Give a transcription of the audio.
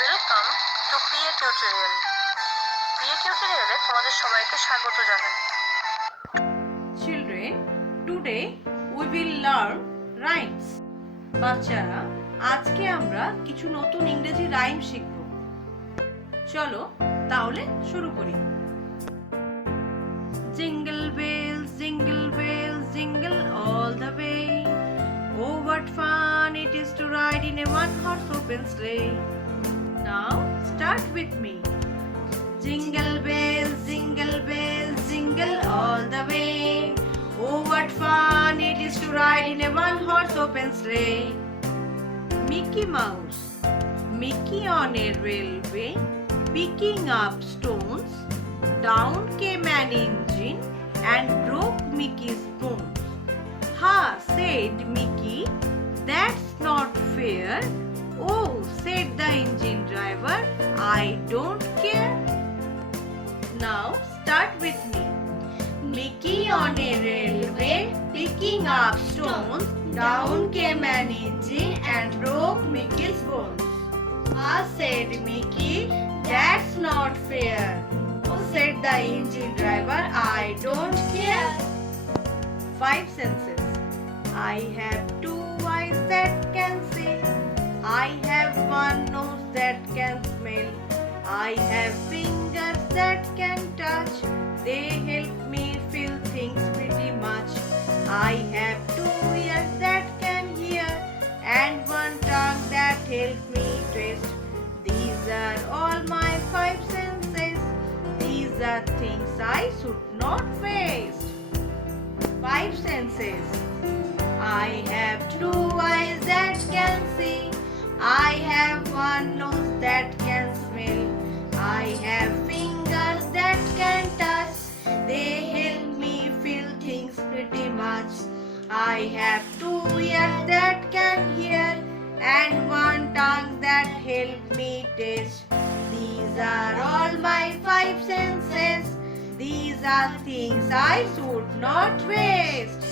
Welcome to PA tutorial. PA টিউটোরিয়ালে তোমাদের সবাইকে স্বাগত জানাই। Children, today we will learn rhymes. বাচ্চারা, আজকে আমরা কিছু নতুন ইংরেজি রাইম শিখব। চলো তাহলে শুরু করি। Jingle bells, jingle all the way. Oh, what fun it is to ride in a one-horse open sleigh. Now start with me. Jingle bells, jingle all the way. Oh, what fun it is to ride in a one-horse open sleigh. Mickey Mouse, Mickey on a railway, picking up stones. Down came an engine and broke Mickey's bones. Ha, said Mickey, that's not fair. Oh, said the engine driver, I don't care. Now start with me. Mickey on a railway, picking up stones. Down came an engine and broke Mickey's bones. Ah, said Mickey, that's not fair. Oh, said the engine driver, I don't care. 5 senses. I have 2 eyes that can see. I have 1 nose that can smell. I have fingers that can touch. They help me feel things pretty much. I have 2 ears that can hear and 1 tongue that help me taste. These are all my 5 senses. These are things I should not waste. 5 senses. I have 2 eyes that can see. I have 1 nose that can smell. I have fingers that can touch. They help me feel things pretty much. I have 2 ears that can hear and 1 tongue that help me taste. These are all my 5 senses. These are things I should not waste.